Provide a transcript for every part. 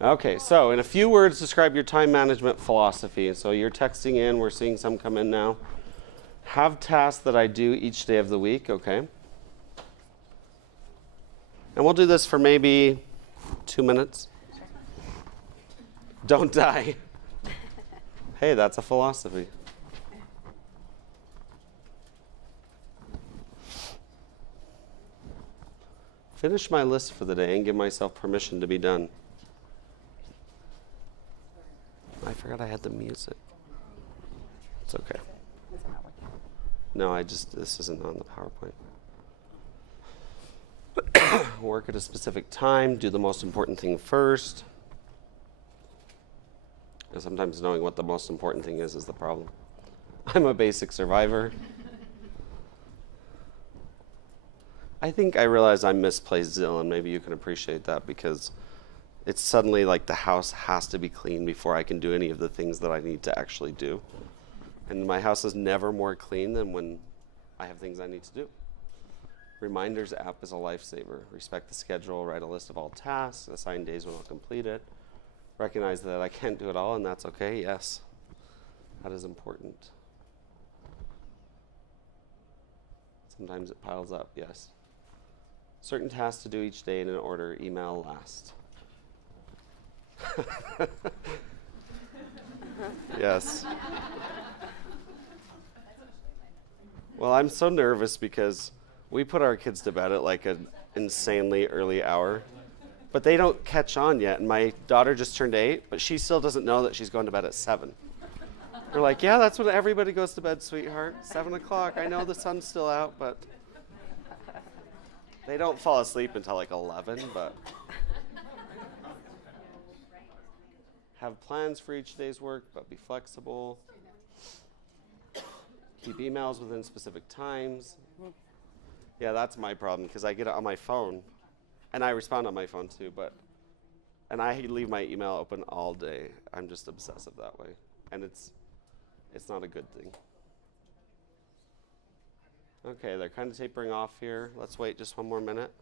Okay, so in a few words, describe your time management philosophy. So you're texting in, we're seeing some come in now. Have tasks that I do each day of the week, okay? And we'll do this for maybe 2 minutes. Don't die. Hey, that's a philosophy. Finish my list for the day and give myself permission to be done. I forgot I had the music. It's okay. No, this isn't on the PowerPoint. Work at a specific time, do the most important thing first. And sometimes knowing what the most important thing is the problem. I'm a basic survivor. I think I realize I misplaced Zill, and maybe you can appreciate that because it's suddenly like the house has to be clean before I can do any of the things that I need to actually do. And my house is never more clean than when I have things I need to do. Reminders app is a lifesaver. Respect the schedule, write a list of all tasks, assign days when I'll complete it. Recognize that I can't do it all, and that's okay, yes. That is important. Sometimes it piles up, yes. Certain tasks to do each day in an order, email last. Yes. Well, I'm so nervous because we put our kids to bed at like an insanely early hour, but they don't catch on yet. And my daughter just turned 8, but she still doesn't know that she's going to bed at 7. We're like, yeah, that's when everybody goes to bed, sweetheart. 7 o'clock. I know the sun's still out, but they don't fall asleep until like 11, but have plans for each day's work, but be flexible. Keep emails within specific times. Yeah, that's my problem because I get it on my phone, and I respond on my phone too, and I leave my email open all day. I'm just obsessive that way, and it's not a good thing. Okay, they're kind of tapering off here. Let's wait just 1 more minute.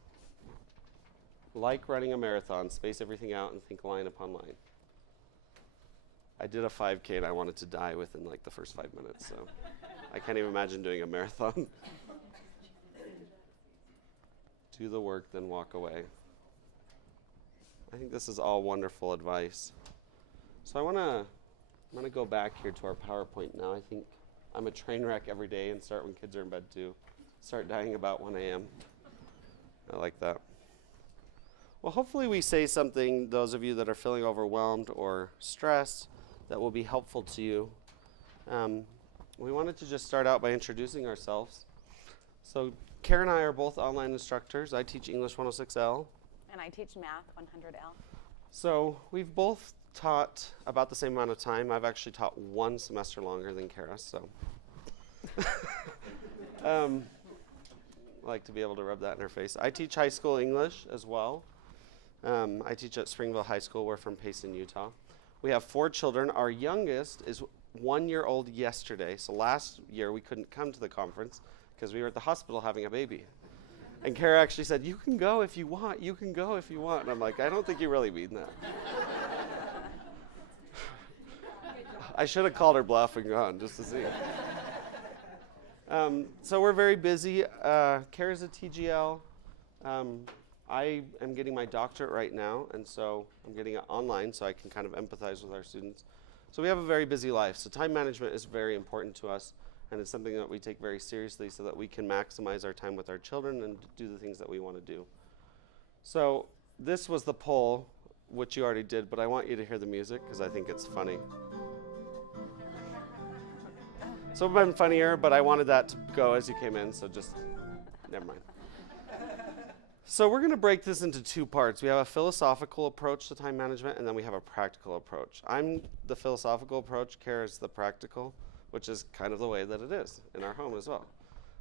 Like running a marathon, space everything out and think line upon line. I did a 5K and I wanted to die within like the first 5 minutes, so I can't even imagine doing a marathon. Do the work, then walk away. I think this is all wonderful advice. So I'm gonna go back here to our PowerPoint now. I think I'm a train wreck every day and start when kids are in bed too. Start dying about 1 a.m. I like that. Well, hopefully we say something, those of you that are feeling overwhelmed or stressed, that will be helpful to you. We wanted to just start out by introducing ourselves. So Kara and I are both online instructors. I teach English 106L. And I teach Math 100L. So we've both taught about the same amount of time. I've actually taught 1 semester longer than Kara, so. I like to be able to rub that in her face. I teach high school English as well. I teach at Springville High School. We're from Payson, Utah. We have 4 children. Our youngest is 1 year old yesterday. So last year we couldn't come to the conference because we were at the hospital having a baby. And Kara actually said, you can go if you want. You can go if you want. And I'm like, I don't think you really mean that. I should have called her bluff and gone just to see. So we're very busy. Kara's a TGL. I am getting my doctorate right now, and so I'm getting it online so I can kind of empathize with our students. So we have a very busy life. So time management is very important to us, and it's something that we take very seriously so that we can maximize our time with our children and do the things that we want to do. So this was the poll, which you already did, but I want you to hear the music because I think it's funny. Some have been funnier, but I wanted that to go as you came in, so just never mind. So we're going to break this into 2 parts. We have a philosophical approach to time management, and then we have a practical approach. I'm the philosophical approach. Kara's the practical, which is kind of the way that it is in our home as well.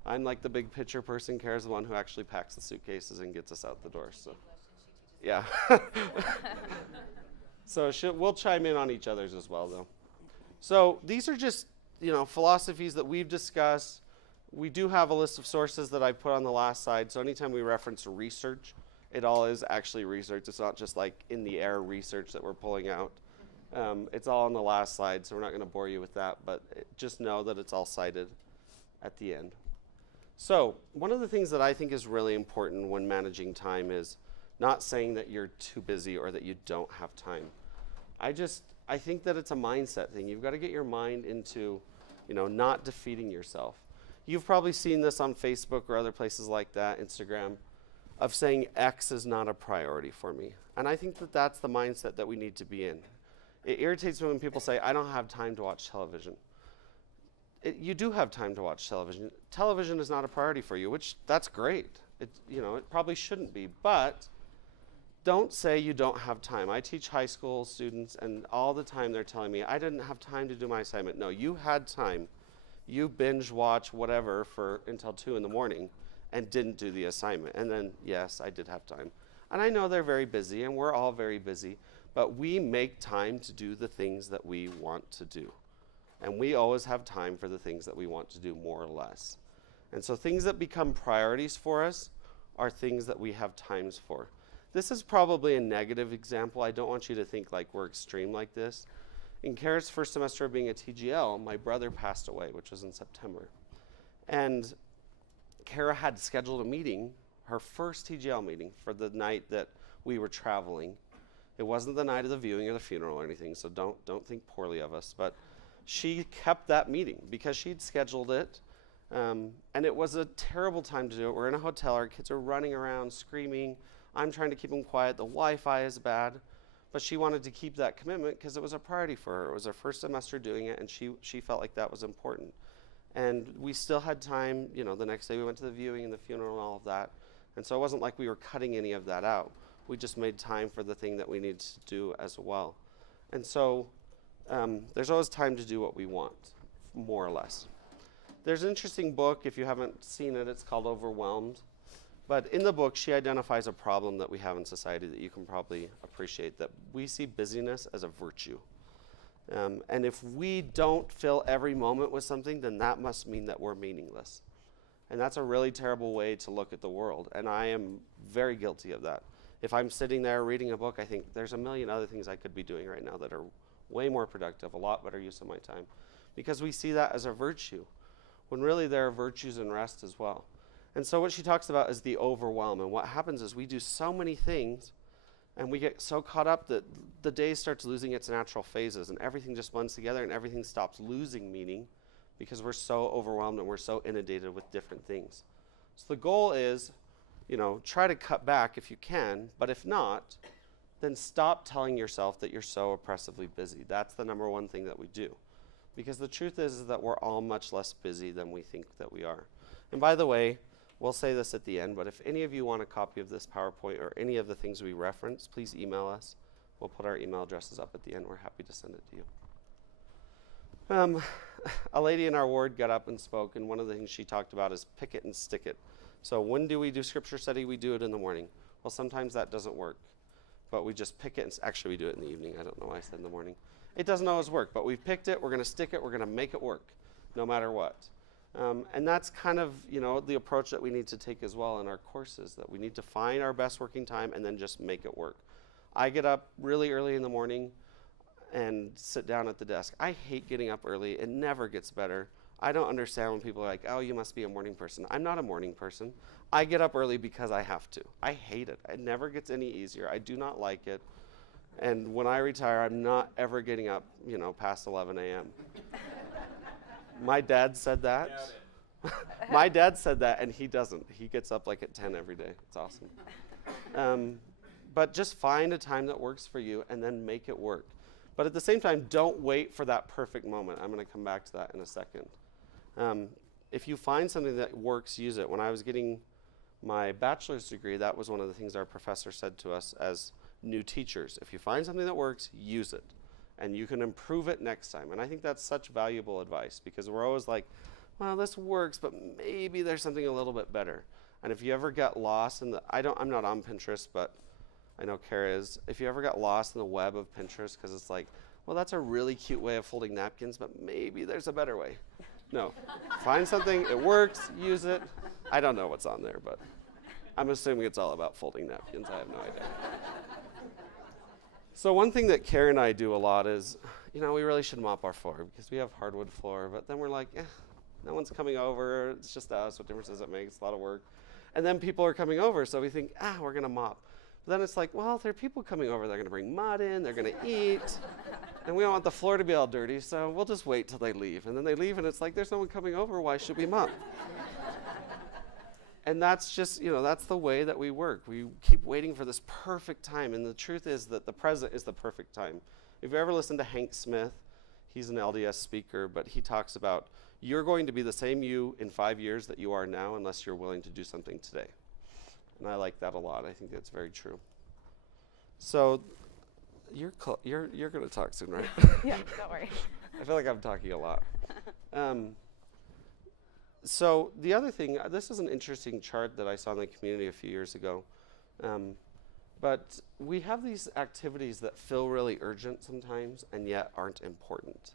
I'm like the big picture person. Kara's the one who actually packs the suitcases and gets us out the door. So, yeah. So we'll chime in on each other's as well, though. So these are just philosophies that we've discussed. We do have a list of sources that I put on the last slide. So anytime we reference research, It all is actually research. It's not just like in the air research that we're pulling out. It's all on the last slide, so we're not going to bore you with that, but just know that it's all cited at the end. So one of the things that I think is really important when managing time is not saying that you're too busy or that you don't have time. I think that it's a mindset thing. You've got to get your mind into, not defeating yourself. You've probably seen this on Facebook or other places like that, Instagram, of saying X is not a priority for me. And I think that that's the mindset that we need to be in. It irritates me when people say, I don't have time to watch television. You do have time to watch television. Television is not a priority for you, which that's great. It probably shouldn't be, but don't say you don't have time. I teach high school students, and all the time they're telling me, I didn't have time to do my assignment. No, you had time. You binge watch whatever until 2 in the morning and didn't do the assignment. And then, yes, I did have time. And I know they're very busy, and we're all very busy, but we make time to do the things that we want to do. And we always have time for the things that we want to do, more or less. And so things that become priorities for us are things that we have times for. This is probably a negative example. I don't want you to think like we're extreme like this. In Kara's first semester of being a TGL, my brother passed away, which was in September. And Kara had scheduled a meeting, her first TGL meeting, for the night that we were traveling. It wasn't the night of the viewing or the funeral or anything, so don't think poorly of us. But she kept that meeting because she'd scheduled it. And it was a terrible time to do it. We're in a hotel, our kids are running around, screaming. I'm trying to keep them quiet. The Wi-Fi is bad. But she wanted to keep that commitment because it was a priority for her. It was her first semester doing it, and she felt like that was important. And we still had time, the next day we went to the viewing and the funeral and all of that. And so it wasn't like we were cutting any of that out. We just made time for the thing that we needed to do as well. And so there's always time to do what we want, more or less. There's an interesting book, if you haven't seen it, it's called Overwhelmed. But in the book, she identifies a problem that we have in society that you can probably appreciate, that we see busyness as a virtue. And if we don't fill every moment with something, then that must mean that we're meaningless. And that's a really terrible way to look at the world. And I am very guilty of that. If I'm sitting there reading a book, I think there's a million other things I could be doing right now that are way more productive, a lot better use of my time. Because we see that as a virtue, when really there are virtues in rest as well. And so what she talks about is the overwhelm. And what happens is we do so many things and we get so caught up that the day starts losing its natural phases and everything just blends together and everything stops losing meaning because we're so overwhelmed and we're so inundated with different things. So the goal is, try to cut back if you can, but if not, then stop telling yourself that you're so oppressively busy. That's the number one thing that we do. Because the truth is that we're all much less busy than we think that we are. And by the way, we'll say this at the end, but if any of you want a copy of this PowerPoint or any of the things we reference, please email us. We'll put our email addresses up at the end. We're happy to send it to you. A lady in our ward got up and spoke, and one of the things she talked about is pick it and stick it. So when do we do scripture study? We do it in the morning. Well, sometimes that doesn't work, but we just pick it, and actually we do it in the evening. I don't know why I said in the morning. It doesn't always work, but we've picked it, we're going to stick it, we're going to make it work, no matter what. And that's kind of, the approach that we need to take as well in our courses, that we need to find our best working time and then just make it work. I get up really early in the morning and sit down at the desk. I hate getting up early. It never gets better. I don't understand when people are like, oh, you must be a morning person. I'm not a morning person. I get up early because I have to. I hate it. It never gets any easier. I do not like it. And when I retire, I'm not ever getting up, past 11 a.m. My dad said that. My dad said that, and he doesn't. He gets up like at 10 every day. It's awesome. But just find a time that works for you and then make it work. But at the same time, don't wait for that perfect moment. I'm going to come back to that in a second. If you find something that works, use it. When I was getting my bachelor's degree, that was one of the things our professor said to us as new teachers. If you find something that works, use it. And you can improve it next time. And I think that's such valuable advice because we're always like, well, this works, but maybe there's something a little bit better. And if you ever get lost in I'm not on Pinterest, but I know Kara is. If you ever got lost in the web of Pinterest because it's like, well, that's a really cute way of folding napkins, but maybe there's a better way. No, find something, it works, use it. I don't know what's on there, but I'm assuming it's all about folding napkins. I have no idea. So one thing that Kara and I do a lot is, we really should mop our floor because we have hardwood floor, but then we're like, no one's coming over. It's just us. What difference does it make? It's a lot of work. And then people are coming over, so we think, we're going to mop. But then it's like, well, there are people coming over. They're going to bring mud in. They're going to eat. And we don't want the floor to be all dirty, so we'll just wait till they leave. And then they leave, and it's like, there's no one coming over. Why should we mop? And that's just, that's the way that we work. We keep waiting for this perfect time. And the truth is that the present is the perfect time. If you ever listened to Hank Smith, he's an LDS speaker, but he talks about you're going to be the same you in 5 years that you are now unless you're willing to do something today. And I like that a lot. I think that's very true. So you're going to talk soon, right? Yeah, don't worry. I feel like I'm talking a lot. So the other thing, this is an interesting chart that I saw in the community a few years ago. But we have these activities that feel really urgent sometimes and yet aren't important.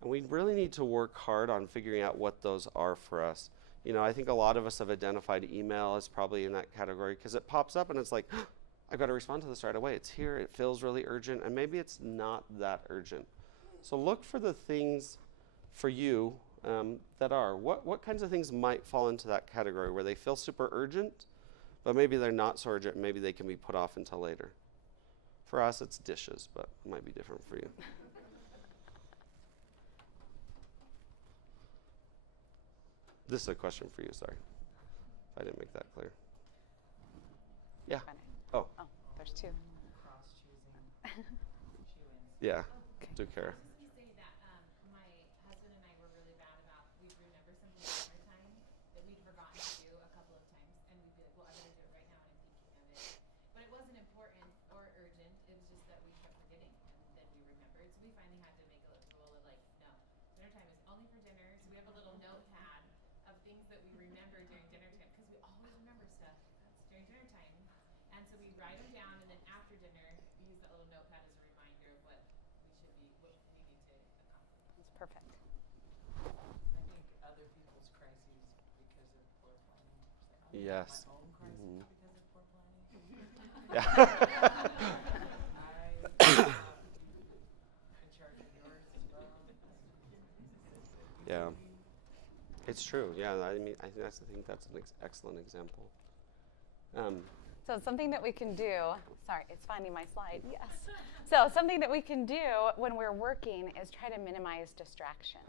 And we really need to work hard on figuring out what those are for us. I think a lot of us have identified email as probably in that category because it pops up and it's like, I've got to respond to this right away. It's here, it feels really urgent, and maybe it's not that urgent. So look for the things for you that are. What kinds of things might fall into that category where they feel super urgent, but maybe they're not so urgent, maybe they can be put off until later. For us, it's dishes, but it might be different for you. This is a question for you, sorry. If I didn't make that clear. Yeah. Oh. Oh, there's two. Yeah. Do Kara. Perfect. I think other people's crises because of poor planning. Yes. My own crisis because of poor planning. Yeah. I'm in charge of yours as well. Yeah. It's true. Yeah. I think that's an excellent example. So something that we can do, sorry, it's finding my slide, yes. So something that we can do when we're working is try to minimize distractions.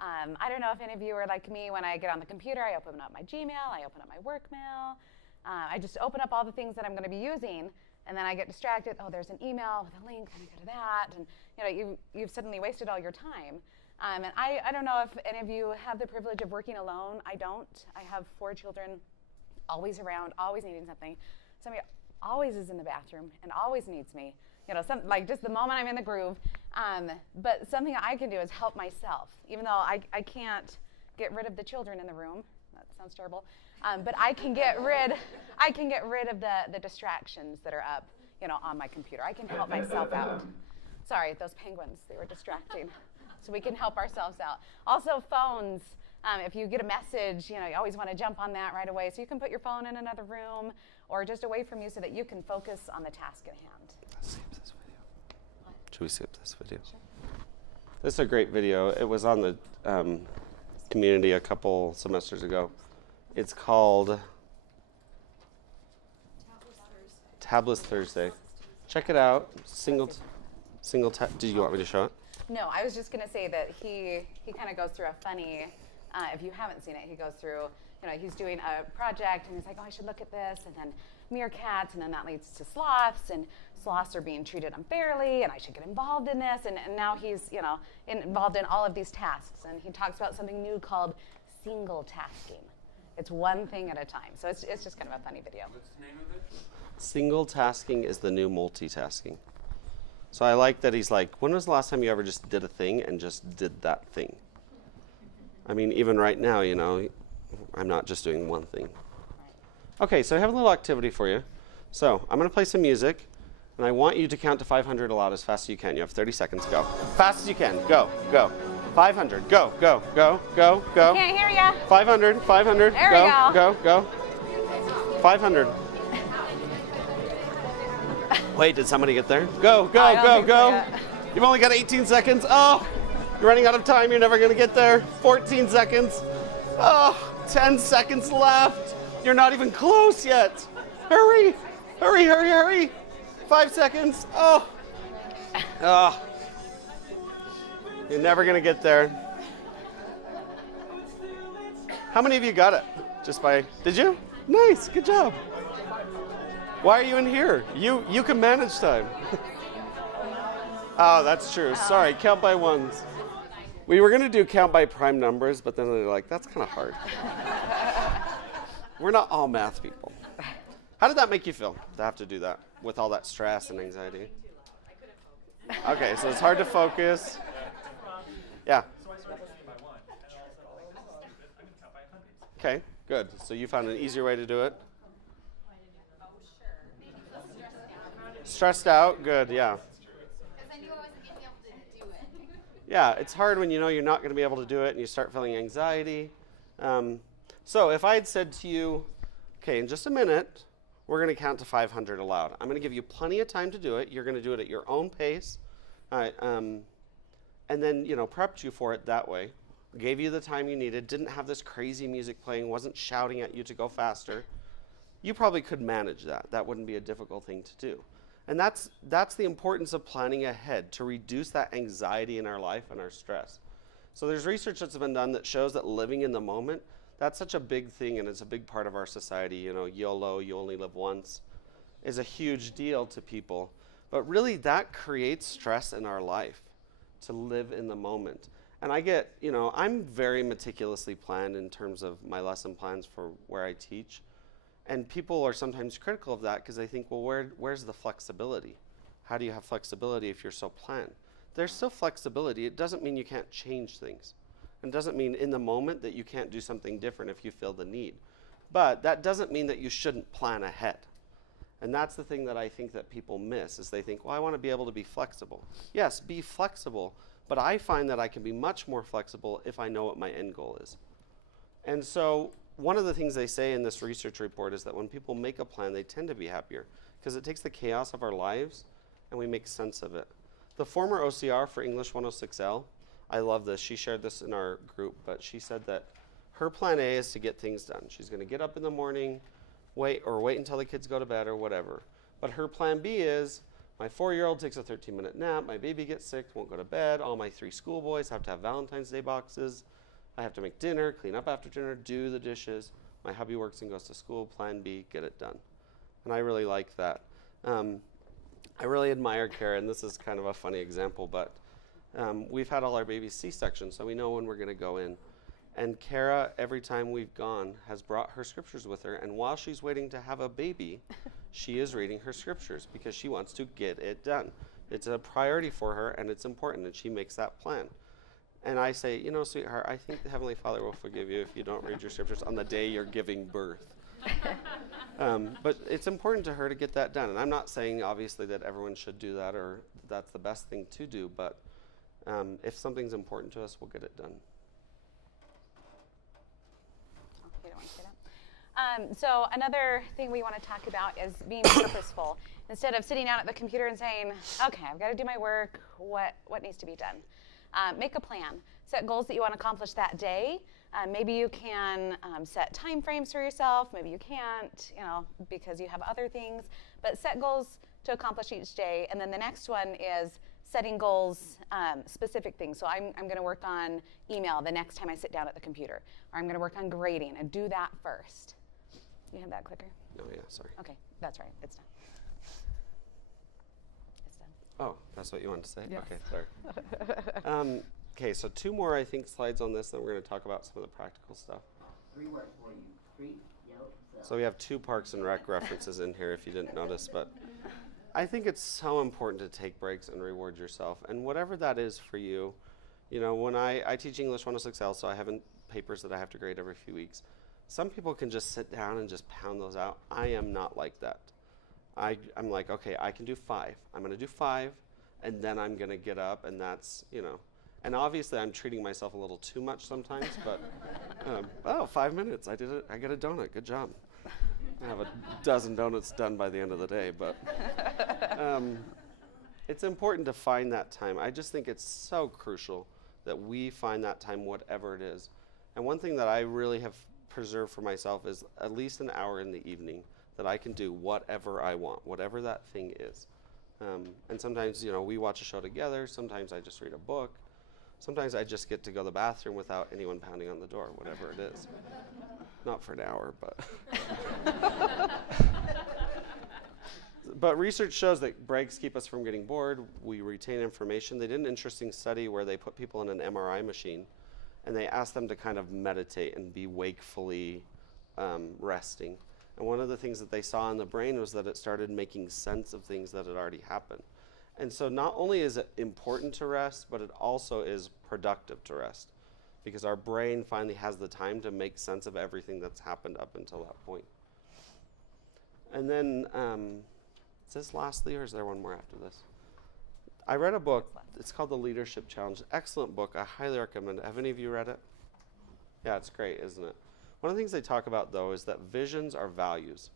I don't know if any of you are like me. When I get on the computer, I open up my Gmail, I open up my work mail. I just open up all the things that I'm going to be using, and then I get distracted. Oh, there's an email with a link, and I go to that, and you've suddenly wasted all your time. And I don't know if any of you have the privilege of working alone. I don't. I have 4 children, always around, always needing something. Somebody always is in the bathroom and always needs me. Like just the moment I'm in the groove. But something I can do is help myself, even though I can't get rid of the children in the room. That sounds terrible. But I can get rid of the distractions that are up, on my computer. I can help myself out. Sorry, those penguins, they were distracting. So we can help ourselves out. Also phones. If you get a message, you always want to jump on that right away. So you can put your phone in another room or just away from you so that you can focus on the task at hand. Let's skip this video. Should we skip this video? Sure. This is a great video. It was on the community a couple semesters ago. It's called Tabless Thursday. Check it out. Did you want me to show it? No, I was just going to say that he kind of goes through a funny, if you haven't seen it, he goes through, he's doing a project and he's like, oh, I should look at this, and then meerkats, and then that leads to sloths, and sloths are being treated unfairly, and I should get involved in this, and now he's, involved in all of these tasks, and he talks about something new called single tasking. It's one thing at a time, so it's just kind of a funny video. What's the name of it? Single tasking is the new multitasking. So I like that he's like, when was the last time you ever just did a thing and just did that thing? I mean, even right now, I'm not just doing one thing. Okay, so I have a little activity for you. So I'm going to play some music, and I want you to count to 500 aloud as fast as you can. You have 30 seconds. Go. Fast as you can. Go, go. 500. Go, go, go, go, go. Can't hear ya. 500, 500. There go, we go. go, go. 500. Wait, did somebody get there? Go, I go, don't go, think so go. yet. You've only got 18 seconds. Oh, you're running out of time. You're never going to get there. 14 seconds. Oh, 10 seconds left. You're not even close yet. Hurry, hurry, hurry, hurry. 5 seconds. Oh. Oh. You're never going to get there. How many of you got it? Just by, did you? Nice, good job. Why are you in here? You can manage time. Oh, that's true. Sorry, count by ones. We were going to do count by prime numbers, but then they're like, that's kind of hard. We're not all math people. How did that make you feel to have to do that with all that stress and anxiety? Okay, so it's hard to focus. Yeah. Okay, good. So you found an easier way to do it? Stressed out? Good, yeah. Yeah, it's hard when you know you're not going to be able to do it and you start feeling anxiety. So if I had said to you, okay, in just a minute, we're going to count to 500 aloud. I'm going to give you plenty of time to do it. You're going to do it at your own pace. And then, prepped you for it that way. Gave you the time you needed, didn't have this crazy music playing, wasn't shouting at you to go faster. You probably could manage that. That wouldn't be a difficult thing to do. And that's the importance of planning ahead, to reduce that anxiety in our life and our stress. So there's research that's been done that shows that living in the moment, that's such a big thing, and it's a big part of our society. YOLO, you only live once, is a huge deal to people. But really, that creates stress in our life, to live in the moment. And I'm very meticulously planned in terms of my lesson plans for where I teach. And people are sometimes critical of that because they think, well, where's the flexibility? How do you have flexibility if you're so planned? There's still flexibility. It doesn't mean you can't change things. And doesn't mean in the moment that you can't do something different if you feel the need. But that doesn't mean that you shouldn't plan ahead. And that's the thing that I think that people miss, is they think, well, I want to be able to be flexible. Yes, be flexible, but I find that I can be much more flexible if I know what my end goal is. And so one of the things they say in this research report is that when people make a plan, they tend to be happier because it takes the chaos of our lives and we make sense of it. The former OCR for English 106L, I love this. She shared this in our group, but she said that her plan A is to get things done. She's going to get up in the morning, wait until the kids go to bed or whatever. But her plan B is, my 4-year-old takes a 13-minute nap, my baby gets sick, won't go to bed, all my 3 schoolboys have to have Valentine's Day boxes, I have to make dinner, clean up after dinner, do the dishes, my hubby works and goes to school, plan B, get it done. And I really like that. I really admire Kara, and this is kind of a funny example, but we've had all our babies C-section, so we know when we're going to go in. And Kara, every time we've gone, has brought her scriptures with her, and while she's waiting to have a baby, she is reading her scriptures because she wants to get it done. It's a priority for her, and it's important, and she makes that plan. And I say, sweetheart, I think the Heavenly Father will forgive you if you don't read your scriptures on the day you're giving birth. But it's important to her to get that done. And I'm not saying, obviously, that everyone should do that or that's the best thing to do, but if something's important to us, we'll get it done. You don't want to say that? So another thing we want to talk about is being purposeful. Instead of sitting down at the computer and saying, okay, I've got to do my work, what needs to be done? Make a plan. Set goals that you want to accomplish that day. Maybe you can set time frames for yourself. Maybe you can't, because you have other things. But set goals to accomplish each day. And then the next one is setting goals, specific things. So I'm going to work on email the next time I sit down at the computer. Or I'm going to work on grading and do that first. You have that clicker? Oh, yeah, sorry. Okay, that's right. It's done. It's done. Oh, that's what you wanted to say? Yes. Okay, sorry. Okay, so 2 more, I think, slides on this, then we're going to talk about some of the practical stuff. 3 words for you. 3, yellow, So we have 2 Parks and Rec references in here if you didn't notice, but I think it's so important to take breaks and reward yourself. And whatever that is for you, when I teach English 106L, so I have papers that I have to grade every few weeks. Some people can just sit down and just pound those out. I am not like that. I'm like, okay, I can do 5. I'm going to do 5, and then I'm going to get up, and that's, And obviously, I'm treating myself a little too much sometimes, but 5 minutes, I did it. I got a donut. Good job. have a dozen donuts done by the end of the day, but it's important to find that time. I just think it's so crucial that we find that time, whatever it is. And one thing that I really have preserved for myself is at least an hour in the evening that I can do whatever I want, whatever that thing is. And sometimes, we watch a show together. Sometimes I just read a book. Sometimes I just get to go to the bathroom without anyone pounding on the door, whatever it is. Not for an hour, but. But research shows that breaks keep us from getting bored. We retain information. They did an interesting study where they put people in an MRI machine, and they asked them to kind of meditate and be wakefully resting. And one of the things that they saw in the brain was that it started making sense of things that had already happened. And so not only is it important to rest, but it also is productive to rest, because our brain finally has the time to make sense of everything that's happened up until that point. And then, is this lastly, or is there one more after this? I read a book. It's called The Leadership Challenge. Excellent book. I highly recommend it. Have any of you read it? Yeah, it's great, isn't it? One of the things they talk about, though, is that visions are values.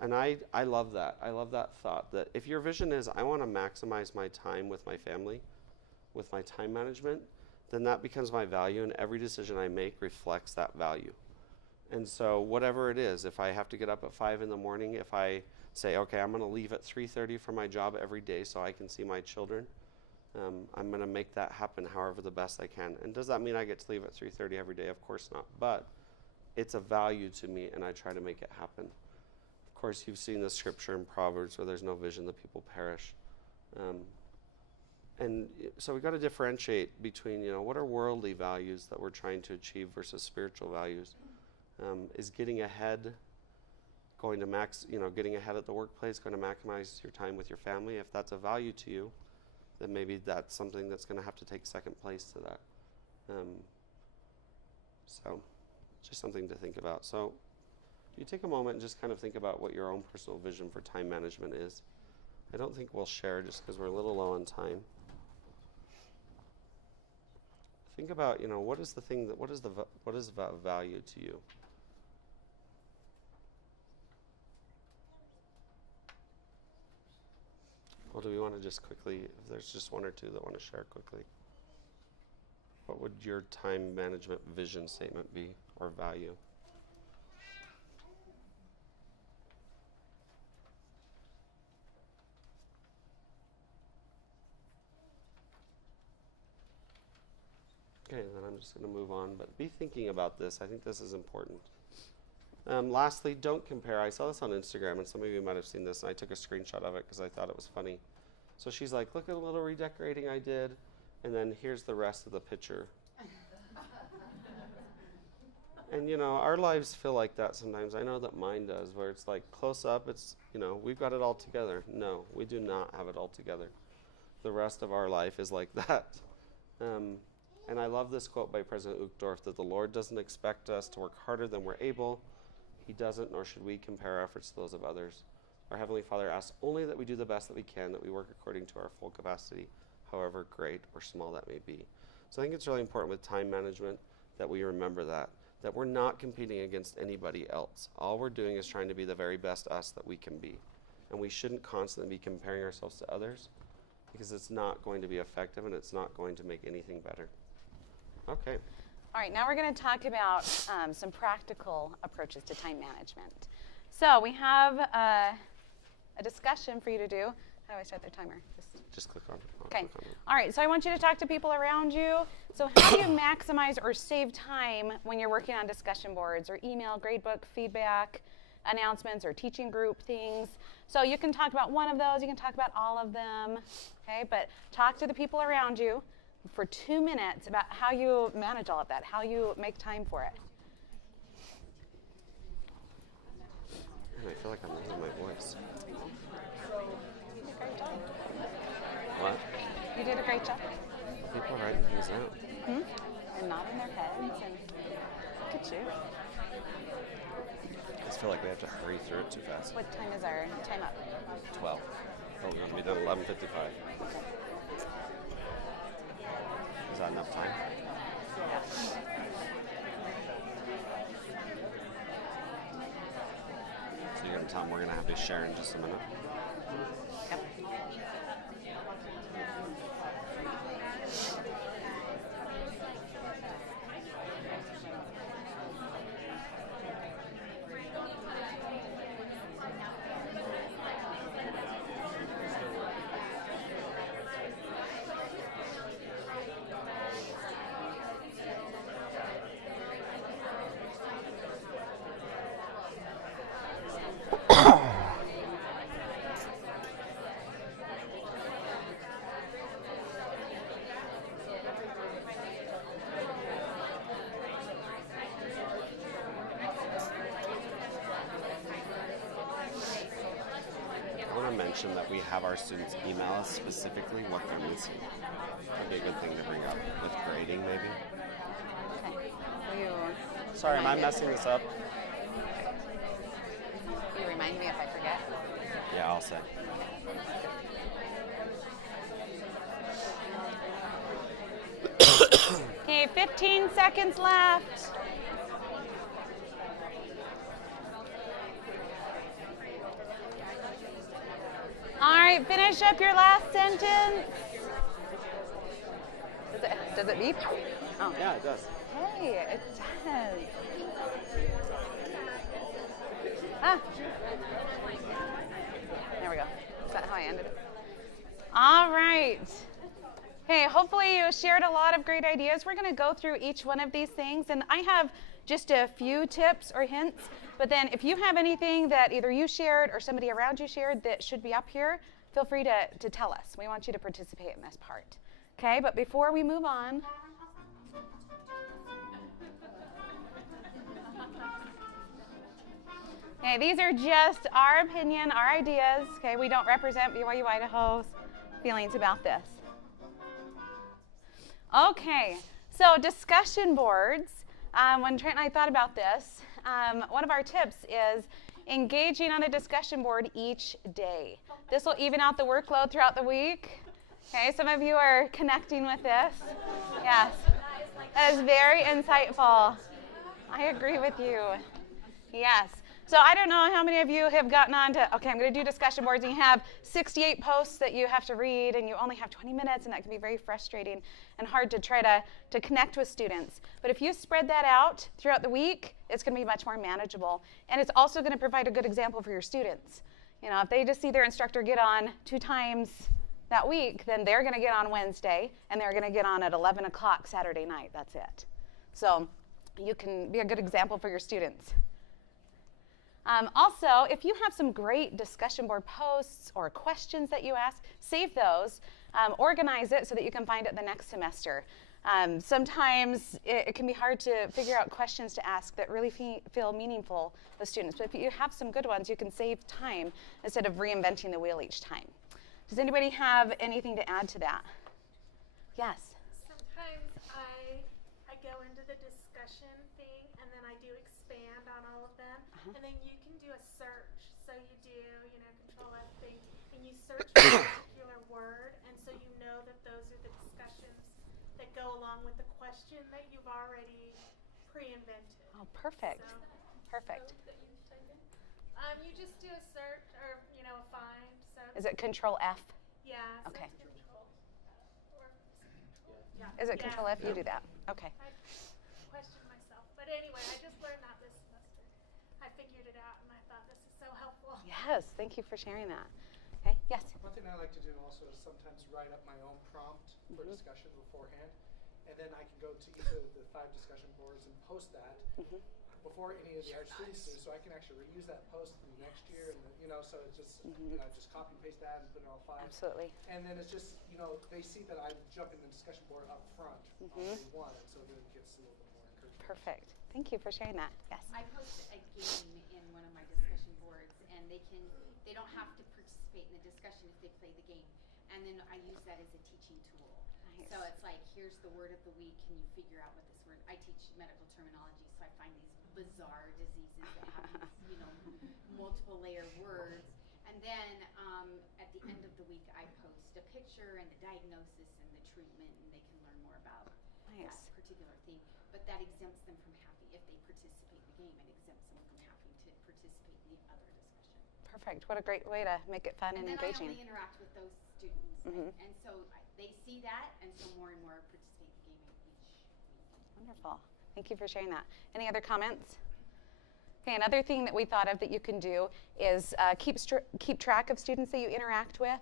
And I love that. I love that thought, that if your vision is, I want to maximize my time with my family, with my time management, then that becomes my value, and every decision I make reflects that value. And so whatever it is, if I have to get up at 5 in the morning, if I say, okay, I'm going to leave at 3:30 for my job every day so I can see my children, I'm going to make that happen however the best I can. And does that mean I get to leave at 3:30 every day? Of course not. But it's a value to me, and I try to make it happen. Of course, you've seen the scripture in Proverbs where there's no vision, the people perish. And so we've got to differentiate between, what are worldly values that we're trying to achieve versus spiritual values. Is getting ahead going to getting ahead at the workplace, going to maximize your time with your family? If that's a value to you, then maybe that's something that's going to have to take second place to that. So just something to think about. So if you take a moment and just kind of think about what your own personal vision for time management is. I don't think we'll share just because we're a little low on time. Think about, what is the value to you? Well, do we want to just quickly, if there's just one or two that want to share quickly, what would your time management vision statement be, or value? Okay, then I'm just going to move on, but be thinking about this. I think this is important. Lastly, don't compare. I saw this on Instagram, and some of you might have seen this, and I took a screenshot of it because I thought it was funny. So she's like, look at a little redecorating I did, and then here's the rest of the picture. And, our lives feel like that sometimes. I know that mine does, where it's like close up, it's, we've got it all together. No, we do not have it all together. The rest of our life is like that. And I love this quote by President Uchtdorf, that the Lord doesn't expect us to work harder than we're able. He doesn't, nor should we compare our efforts to those of others. Our Heavenly Father asks only that we do the best that we can, that we work according to our full capacity, however great or small that may be. So I think it's really important with time management that we remember that we're not competing against anybody else. All we're doing is trying to be the very best us that we can be. And we shouldn't constantly be comparing ourselves to others, because it's not going to be effective and it's not going to make anything better. Okay. All right, now we're going to talk about some practical approaches to time management. So we have a discussion for you to do. How do I start the timer? Just click on it. Okay. All right, so I want you to talk to people around you. So how do you maximize or save time when you're working on discussion boards or email, gradebook, feedback, announcements, or teaching group things? So you can talk about one of those. You can talk about all of them. Okay, but talk to the people around you for 2 minutes about how you manage all of that, how you make time for it. Man, I feel like I'm losing my voice. You did a great job. What? You did a great job. People are writing things out. And nodding their heads, and look at you. I just feel like we have to hurry through it too fast. What time is our time up? 12. Oh, we're going to be done at 11:55. Okay. Is that enough time? Yeah. So and tell them we're going to have to share in just a minute. Yep. That we have our students email us specifically what they're missing. That'd be a good thing to bring up with grading, maybe. Okay. Will you Sorry, am I remind me? messing this up? Will you remind me if I forget? Yeah, I'll say. Okay, 15 seconds left. All right, finish up your last sentence. Does it beep? Oh. Yeah, it does. Hey, it does. Ah. There we go. Is that how I ended it? All right. Okay, hopefully you shared a lot of great ideas. We're going to go through each one of these things, and I have just a few tips or hints, but then if you have anything that either you shared or somebody around you shared that should be up here, feel free to tell us. We want you to participate in this part. Okay, but before we move on, okay, these are just our opinion, our ideas. Okay, we don't represent BYU-Idaho's feelings about this. Okay, so discussion boards. When Trent and I thought about this, one of our tips is engaging on a discussion board each day. This will even out the workload throughout the week. Okay, some of you are connecting with this. Yes, that is very insightful. I agree with you. Yes. So I don't know how many of you have gotten on to, okay, I'm going to do discussion boards, and you have 68 posts that you have to read, and you only have 20 minutes, and that can be very frustrating and hard to try to connect with students. But if you spread that out throughout the week, it's going to be much more manageable. And it's also going to provide a good example for your students. You know, if they just see their instructor get on 2 times that week, then they're going to get on Wednesday, and they're going to get on at 11 o'clock Saturday night. That's it. So you can be a good example for your students. Also, if you have some great discussion board posts or questions that you ask, save those, organize it so that you can find it the next semester. Sometimes it can be hard to figure out questions to ask that really feel meaningful with students, but if you have some good ones, you can save time instead of reinventing the wheel each time. Does anybody have anything to add to that? Yes? Sometimes I go into the discussion thing and then I do expand on all of them, and then you can do a search. So you do, Control F thing, and you search for a particular word, and so you know that those are the discussions that go along with the question that you've already pre-invented. Oh, perfect. So, Perfect. that you type in. You just do a search or a find. So Is it Control F? yeah. So Okay. it's control. Or control. Yeah. Is it Yeah. Control F? You do that. Okay. I questioned myself, but anyway, I just learned that this semester. I figured it out, and I thought this is so helpful. Yes, thank you for sharing that. Okay, yes? One thing I like to do also is sometimes write up my own prompt for discussion beforehand, and then I can go to each of the 5 discussion boards and post that before any of the other students do, so I can actually reuse that post in the next year, and so it's just just copy and paste that and put it all 5. Absolutely. And then it's just they see that I'm jumping the discussion board up front on day 1, and so then it gets a little bit more encouragement. Perfect. Thank you for sharing that. Yes. I post a game in one of my discussion boards, and they don't have to participate in the discussion if they play the game. And then I use that as a teaching tool. Nice. So it's like, here's the word of the week. Can you figure out what this word? I teach medical terminology, so I find these bizarre diseases that have these, multiple layer words. And then at the end of the week, I post a picture and the diagnosis and the treatment, and they can learn more about Nice. that particular thing. But that exempts them from having, if they participate in the game, it exempts them from having to participate in the other discussion. Perfect. What a great way to make it fun and then engaging. I only interact with those students. Mhm. And so they see that, and so more and more participate in gaming each week. Wonderful. Thank you for sharing that. Any other comments? Okay, another thing that we thought of that you can do is keep track of students that you interact with,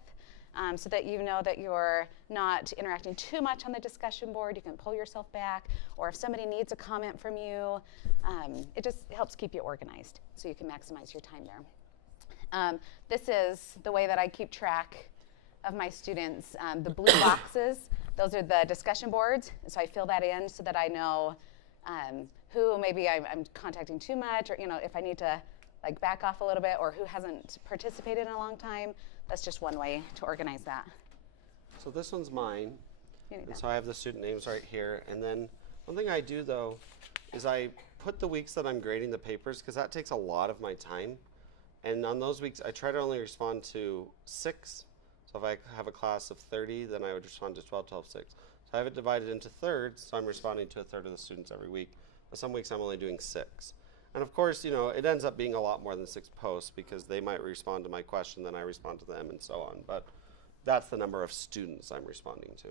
so that you know that you're not interacting too much on the discussion board. You can pull yourself back, or if somebody needs a comment from you, it just helps keep you organized so you can maximize your time there. This is the way that I keep track of my students. The blue boxes, those are the discussion boards, so I fill that in so that I know who maybe I'm contacting too much, or if I need to like back off a little bit, or who hasn't participated in a long time. That's just one way to organize that. So this one's mine, You need and that. so I have the student names right here. And then one thing I do though is I put the weeks that I'm grading the papers, because that takes a lot of my time. And on those weeks, I try to only respond to 6. So if I have a class of 30, then I would respond to 12, 12, 6. So I have it divided into thirds, so I'm responding to a third of the students every week. But some weeks I'm only doing 6. And of course, it ends up being a lot more than 6 posts, because they might respond to my question, then I respond to them, and so on. But that's the number of students I'm responding to.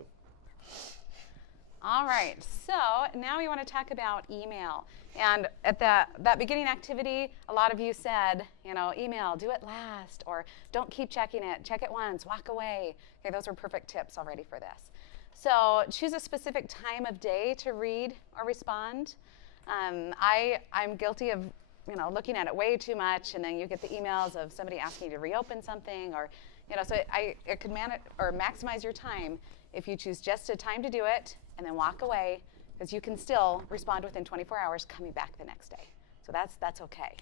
All right, so now we want to talk about email. And at that beginning activity, a lot of you said, email, do it last, or don't keep checking it, check it once, walk away. Okay, those are perfect tips already for this. So choose a specific time of day to read or respond. I'm guilty of, looking at it way too much, and then you get the emails of somebody asking you to reopen something, or, so it could maximize your time if you choose just a time to do it and then walk away, because you can still respond within 24 hours coming back the next day. So that's okay.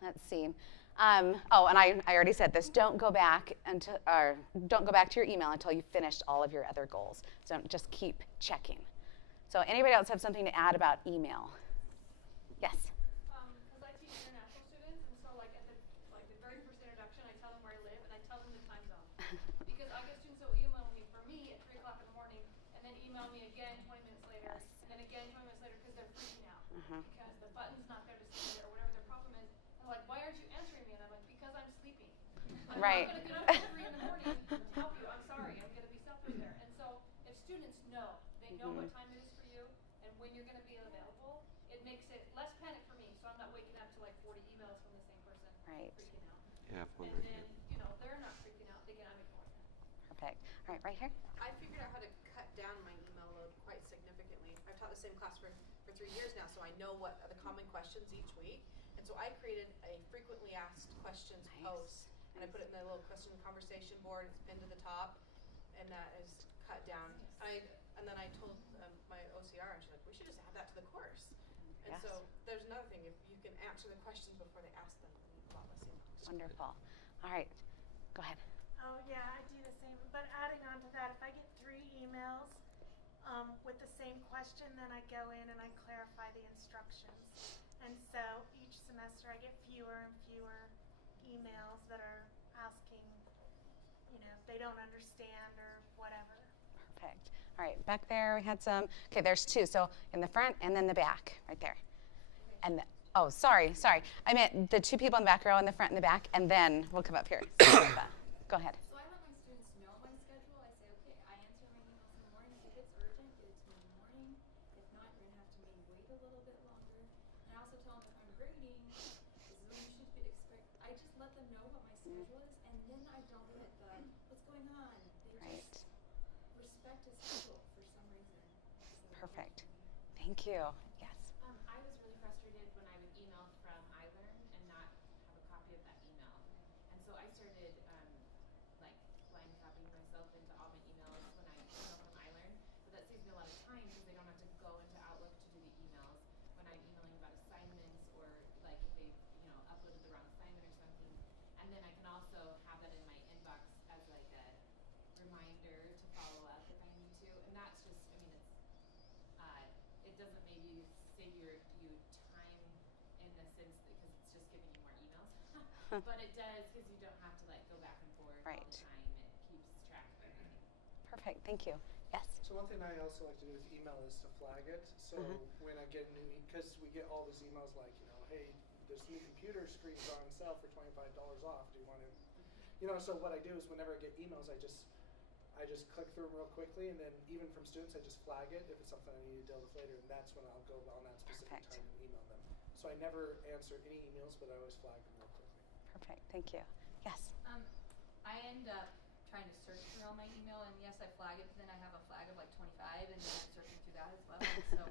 Let's see. And I already said this. Don't go back to your email until you've finished all of your other goals. So just keep checking. So anybody else have something to add about email? Yes. Because I teach international students, and so at the very first introduction, I tell them where I live, and I tell them the time zone. Because I get students who email me for me at 3 o'clock in the morning, and then email me again 20 minutes later, Yes. and then again 20 minutes later, because they're freaking out. Uh-huh. Because the button's not there to send it, or whatever their problem is. And they're like, why aren't you answering me? And I'm like, because I'm sleeping. I'm Right. not going to get up at 3 in the morning to help you. I'm sorry. I'm going to be selfish there. And so if students know, they know what time it is for you and when you're going to be available, it makes it less panic for me. So I'm not waking up to 40 emails from the same person Right. freaking out. Yeah, And then, they're not freaking out. Thinking I'm ignoring them. Perfect. All right, right here. I figured out how to cut down my email load quite significantly. I've taught the same class for 3 years now, so I know what are the common questions each week. And so I created a frequently asked questions Nice. post, and I put it in the little question conversation board. It's pinned to the top, and that is cut down. And then I told my OCR, and she's like, we should just add that to the course. And Yes. so there's another thing. If you can answer the questions before they ask them, then a lot less emails. Wonderful. All right, go ahead. Oh yeah, I do the same. But adding on to that, if I get 3 emails with the same question, then I go in and I clarify the instructions. And so each semester I get fewer and fewer emails that are asking, if they don't understand or whatever. Perfect. All right, back there we had some. Okay, there's 2. So in the front and then the back, right there. And sorry. I meant the 2 people in the back row in the front and the back, and then we'll come up here. Go ahead. So I let my students know my schedule. I say, okay, I answer my emails in the morning. If it's urgent, get it to me in the morning. If not, you're going to have to maybe wait a little bit longer. And I also tell them if I'm grading, this is when you should expect. I just let them know what my schedule is, and then I don't get what's going on. They just respect his schedule for some reason. So Perfect. Thank you. Yes. I was really frustrated when I would email from iLearn and not have a copy of that email. And so I started blind copying myself into all my emails when I email from iLearn. So that saves me a lot of time because they don't have to go into Outlook to do the emails when I'm emailing about assignments or if they've uploaded the wrong assignment or something. And then I can also have that in my inbox as a reminder to follow up if I need to. And that's just, it doesn't maybe save you time in the sense because it's just giving you more emails. But it does because you don't have to go back and forth all Right. the time. It keeps track of everything. Perfect. Thank you. Yes. So one thing I also like to do with email is to flag it. So when I get a new, because we get all these emails hey, this new computer screen's on sale for $25 off. Do you want to, so what I do is whenever I get emails, I just click through them real quickly, and then even from students, I just flag it if it's something I need to deal with later, and that's when I'll go on that specific Perfect. time and email them. So I never answer any emails, but I always flag them real quickly. Perfect. Thank you. Yes. I end up trying to search through all my email, and yes, I flag it, but then I have a flag of like 25, and then I'm searching through that as well. And so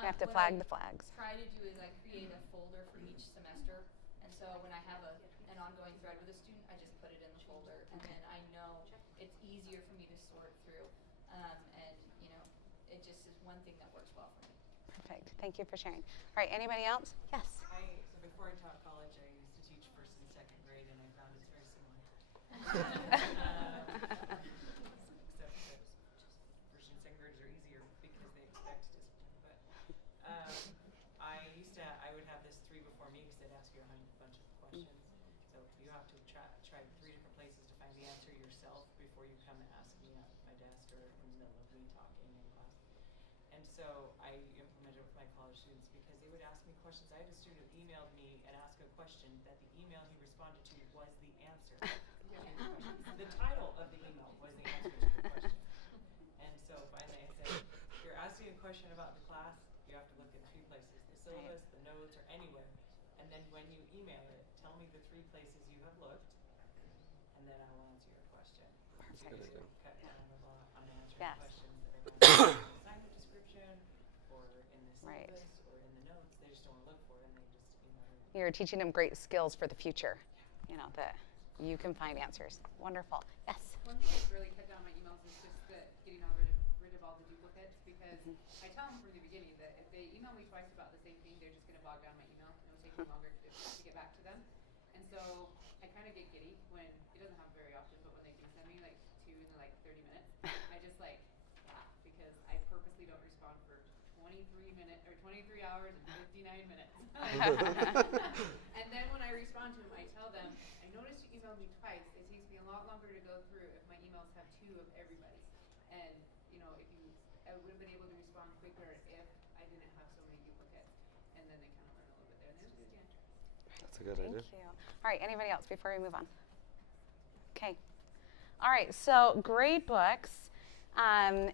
You have to what flag I the flags. try to do is I create a folder for each semester, and so when I have an ongoing thread with a student, I just put it in the folder, and then I know it's easier for me to sort through, and it just is one thing that works well for me. Perfect. Thank you for sharing. All right. Anybody else? Yes. So before I taught college, I used to teach first and second grade, and I found it's very similar. Except that first and second graders are easier because they expect discipline. But I would have this 3 before me because they'd ask you a bunch of questions. So you have to try 3 different places to find the answer yourself before you come and ask me at my desk or in the middle of me talking in class. And so I implemented it with my college students because they would ask me questions. I had a student who emailed me and asked a question that the email he responded to was the answer to the question. The title of the email was the answer to the question. And so finally I said, if you're asking a question about the class, you have to look in 3 places, the syllabus, the notes, or anywhere. And then when you email it, tell me the 3 places you have looked, and then I will answer your question. Perfect. So cut down a lot on answering Yes. questions that are not in the assignment description or in the Right. syllabus or in the notes. They just don't want to look for it, and they just email it. You're teaching them great skills for the future. That you can find answers. Wonderful. Yes. One thing that's really cut down on my emails is just getting rid of all the duplicates, because I tell them from the beginning that if they email me twice about the same thing, they're just going to bog down my email, and it'll take me longer to get back to them. And so I kind of get giddy when, it doesn't happen very often, but when they do send me like 2 in like 30 minutes, I just laugh because I purposely don't respond for 23 hours and 59 minutes. And then when I respond to them, I tell them, I noticed you emailed me twice. It takes me a lot longer to go through if my emails have 2 of everybody. And I would have been able to respond quicker if I didn't have so many duplicates. And then they kind of learn a little bit there. And there's just the answer. That's a good idea. Thank you. All right. Anybody else before we move on? Okay. All right. So grade books.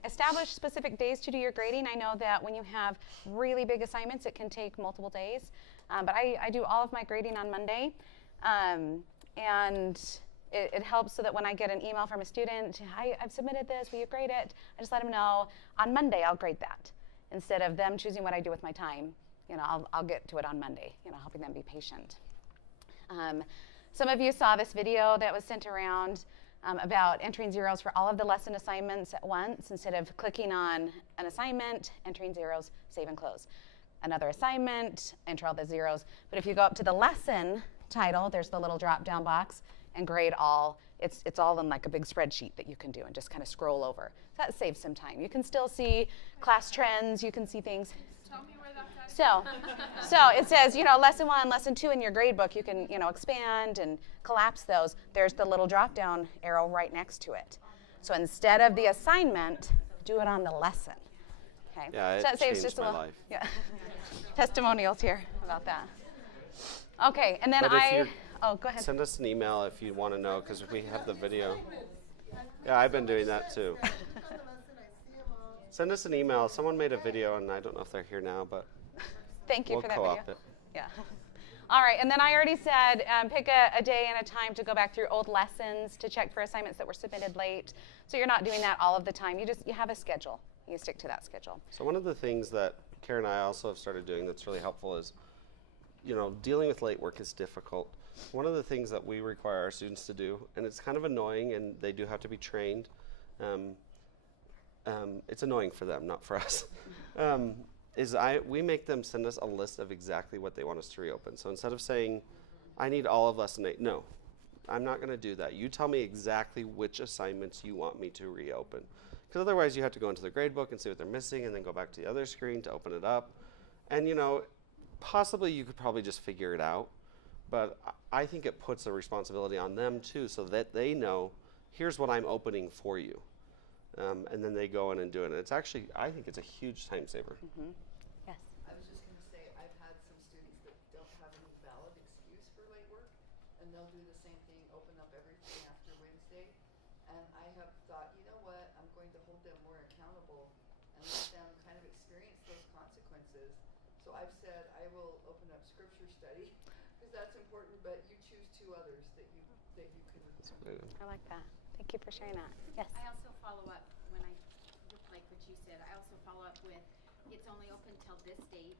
Establish specific days to do your grading. I know that when you have really big assignments, it can take multiple days. But I do all of my grading on Monday. And it helps so that when I get an email from a student, hi, I've submitted this, will you grade it? I just let them know on Monday I'll grade that. Instead of them choosing what I do with my time, I'll get to it on Monday, helping them be patient. Some of you saw this video that was sent around about entering zeros for all of the lesson assignments at once, instead of clicking on an assignment, entering zeros, save and close. Another assignment, enter all the zeros. But if you go up to the lesson title, there's the little drop-down box, and grade all. It's all in like a big spreadsheet that you can do and just kind of scroll over. So that saves some time. You can still see class trends. You can see things. Tell me where that's at. So it says, lesson 1, lesson 2 in your grade book. You can, expand and collapse those. There's the little drop-down arrow right next to it. So instead of the assignment, do it on the lesson. Okay. Yeah, it so that saves changed just a my little. life. Yeah. Testimonials here about that. Okay, and then But if oh, go ahead. Send us an email if you want to know, because we have the video. Yeah, I've been doing that too. Send us an email. Someone made a video, and I don't know if they're here now, but Thank you we'll for that co-op video. it. Yeah. All right, and then I already said pick a day and a time to go back through old lessons to check for assignments that were submitted late. So you're not doing that all of the time. You have a schedule. You stick to that schedule. So one of the things that Karen and I also have started doing that's really helpful is, dealing with late work is difficult. One of the things that we require our students to do, and it's kind of annoying, and they do have to be trained. It's annoying for them, not for us. We make them send us a list of exactly what they want us to reopen. So instead of saying, I need all of lesson 8, no, I'm not going to do that. You tell me exactly which assignments you want me to reopen. Because otherwise you have to go into the grade book and see what they're missing and then go back to the other screen to open it up. And possibly you could probably just figure it out. But I think it puts a responsibility on them too, so that they know, here's what I'm opening for you. And then they go in and do it. And it's actually, I think it's a huge time saver. Mm-hmm. Yes. I was just going to say, I've had some students that don't have any valid hold them more accountable and let them kind of experience those consequences. So I've said I will open up scripture study because that's important, but you choose 2 others that you can. I like that. Thank you for sharing that. Yes. I also follow up when I, like what you said, I also follow up with, it's only open till this date,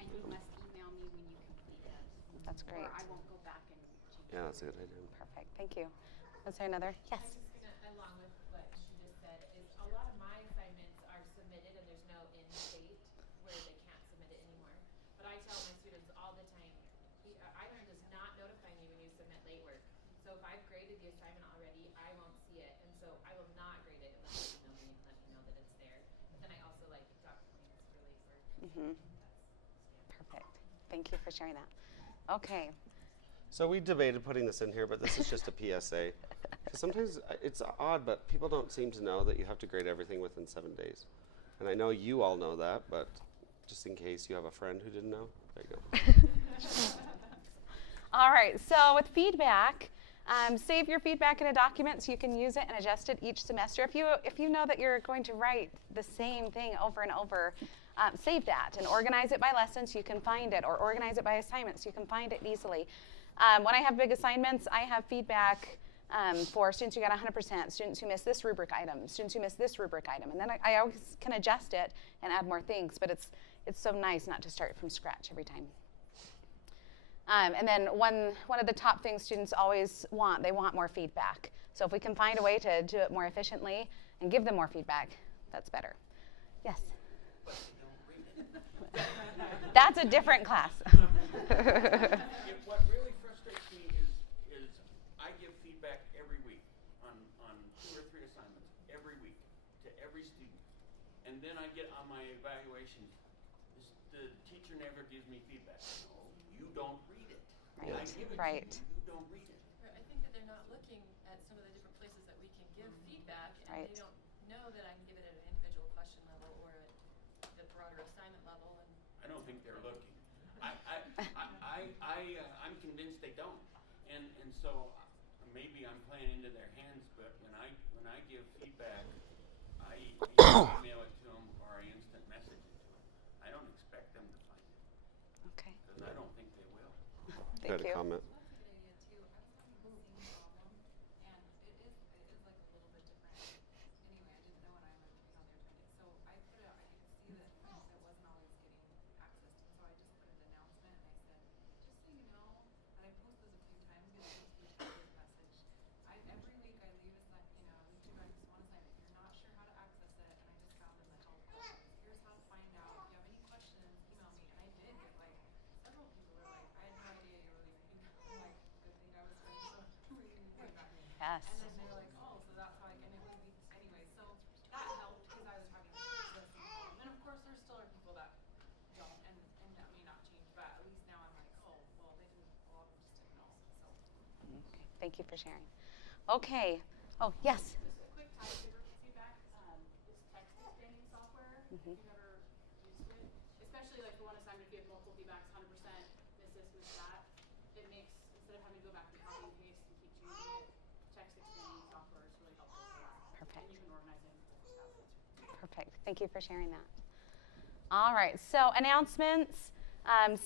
and you must email me when you complete it. That's great. Or I won't go back and change Yeah, that's a good idea. Perfect. Thank you. Was there another? Yes. I'm just gonna, along with what she just said, is a lot of my assignments are submitted and there's no end date where they can't submit it anymore. But I tell my students all the time, Ireland does not notify me when you submit late work. So if I've graded the assignment already, I won't see it, and so I will not grade it unless you email me and let me know that it's there. But then I also like drop points for late work. Mm-hmm. Perfect. Thank you for sharing that. Okay. So we debated putting this in here, but this is just a PSA. 'Cause sometimes it's odd, but people don't seem to know that you have to grade everything within 7 days. And I know you all know that, but just in case you have a friend who didn't know, there you go. All right. So with feedback, save your feedback in a document so you can use it and adjust it each semester. If you know that you're going to write the same thing over and over, save that and organize it by lesson so you can find it, or organize it by assignment so you can find it easily. When I have big assignments, I have feedback for students who got 100%, students who missed this rubric item, students who missed this rubric item. And then I always can adjust it and add more things, but it's so nice not to start from scratch every time. And then one of the top things students always want, they want more feedback. So if we can find a way to do it more efficiently and give them more feedback, that's better. Yes? But they don't read it. That's a different class. What really frustrates me is I give feedback every week on 2 or 3 assignments every week to every student. And then I get on my evaluation, the teacher never gives me feedback. No, you don't read it. Right. I give it Right. to you, you don't read it. I think that they're not looking at some of the different places that we can give feedback, and Right. they don't know that I can give it at an individual question level or at the broader assignment level. And I don't think they're looking. I'm convinced they don't. And so maybe I'm playing into their hands, but when I give feedback, I email it to them or I instant message it to them. I don't expect them to find it. Okay. Because I don't think they will. Thank you. Comment. That's a good idea too. I was having the same problem, and it is like a little bit different. Anyway, I didn't know when I learned how they were doing it. So I put it. I could see that it wasn't always getting accessed, and so I just put an announcement and I said, just so you know, and I posted this a few times. Get a this message. Every week I leave you guys this one assignment. If you're not sure how to access it, and I just found in the help questions. Here's how to find out. If you have any questions, email me. And I did get like several people were like, I had no idea you were leaving feedback. I'm like, good thing I was reading feedback. Yes. And then they're like, oh, so that's how I get it was anyway. So that helped because I was having to listen to them. And of course, there still are people that don't, and that may not change. But at least now I'm like, oh, well, they didn't. A lot of them just didn't know. So. Okay. Thank you for sharing. Okay. Oh, yes. Just a quick tiebreaker feedback. This text expanding software. If you've ever used it, especially like for one assignment, if you have multiple feedbacks, 100%, miss that. It makes, instead of having to go back and copy and paste and keep changing it, text expanding software is really helpful for that. Perfect. And you can organize it in tabs. Perfect. Thank you for sharing that. All right. So announcements.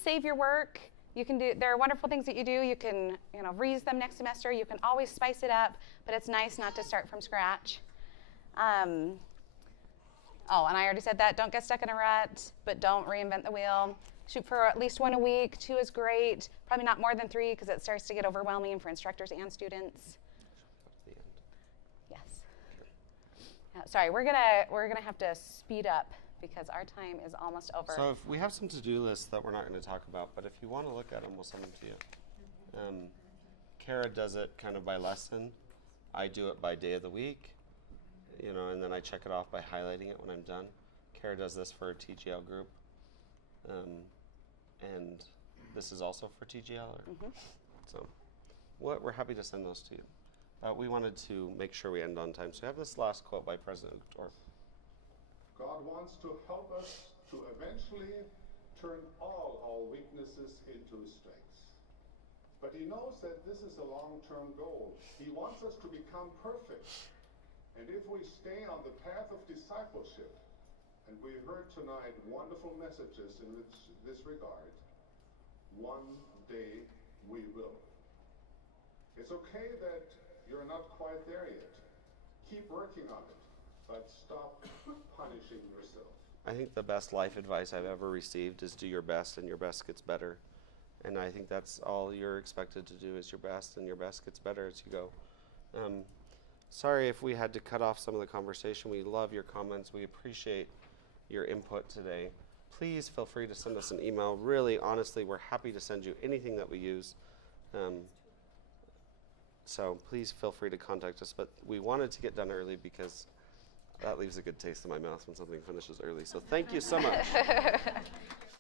Save your work. You can do. There are wonderful things that you do. You can, reuse them next semester. You can always spice it up, but it's nice not to start from scratch. And I already said that. Don't get stuck in a rut, but don't reinvent the wheel. Shoot for at least 1 a week. 2 is great. Probably not more than 3 because it starts to get overwhelming for instructors and students. Yes. Sorry, we're gonna have to speed up because our time is almost over. So if we have some to-do lists that we're not going to talk about, but if you want to look at them, we'll send them to you. Kara does it kind of by lesson. I do it by day of the week, and then I check it off by highlighting it when I'm done. Kara does this for a TGL group. And this is also for TGL. So we're happy to send those to you. We wanted to make sure we end on time. So I have this last quote by President Dorf. God wants to help us to eventually turn all our weaknesses into strengths. But he knows that this is a long-term goal. He wants us to become perfect. And if we stay on the path of discipleship, and we heard tonight wonderful messages in this regard, one day we will. It's okay that you're not quite there yet. Keep working on it, but stop punishing yourself. I think the best life advice I've ever received is do your best and your best gets better. And I think that's all you're expected to do is your best, and your best gets better as you go. Sorry if we had to cut off some of the conversation. We love your comments. We appreciate your input today. Please feel free to send us an email. Really, honestly, we're happy to send you anything that we use. So please feel free to contact us. But we wanted to get done early because that leaves a good taste in my mouth when something finishes early. So thank you so much.